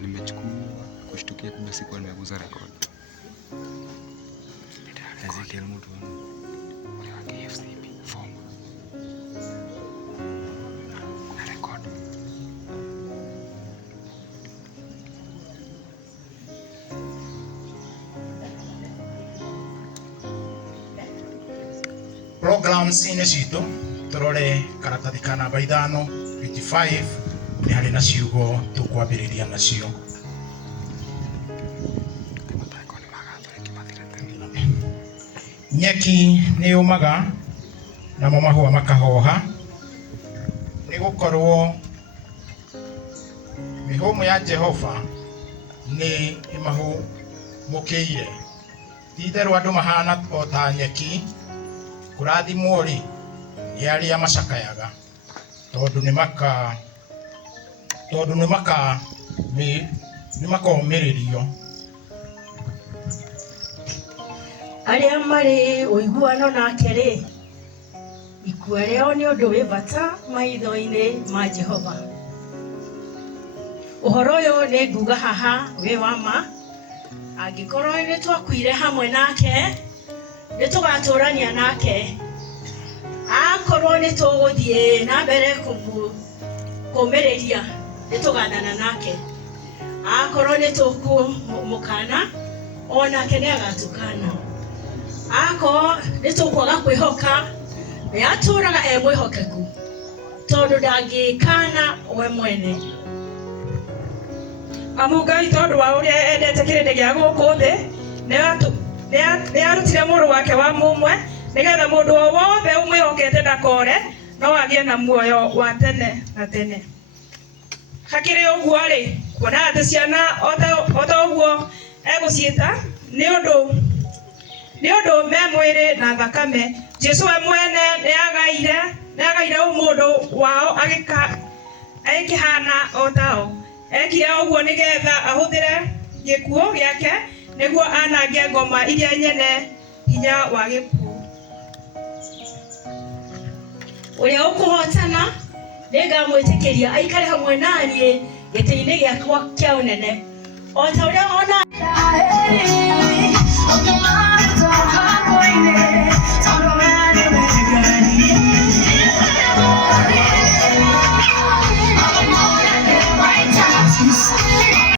Nimechukua kushtukia kumbe sikuwa nimeguza rekodi. Ezekiel mtu wale wa KFCB form na rekodi. Programs ine cito turore karatathi kana namba 5 55 ni hari na ciugo tukwambiriria nacio. Nyeki ni yumaga namo mahua makahoha ni gukorwo mihumu ya Jehova ni imahu mukiire titherwa andu mahana o ta nyeki kurathimwo ri ni aria macakayaga tondu ni makomiririo aria mari uiguano nake ri ikua riao ni undu wi bata maitho-ini ma Jehova. Uhoro uyu ni nguga haha wi wama angikorwo ni twakuire hamwe nake ni tugaturania nake akorwo ni tuguthie na mbere kumiriria ni tuganana nake akorwo ni tukumukana onake ni agatukana ako ni tukwaga kwihoka ni aturaga e mwihokeku tondu ndangikana we mwene amugai tondu wa uria endete kirindi gia guku thi ni arutire muru wake wa mumwe nigetha mundu o wothe umwihokete ndakore no agie na muoyo wa tene na tene. Hakiri uguo ri kuona ati ciana ota uguo eguciita ni undu me mwiri na thakame. Jesu we mwene ni agaire umundu wao agikihana otao ekire uguo nigetha ahuthire gikuo giake niguo anangie ngoma iria nyene hinya wa gikuo. Uria ukuhotana ningamwitikiria aikare hamwe nanie giti-ini giakwa kia unene ota uria ona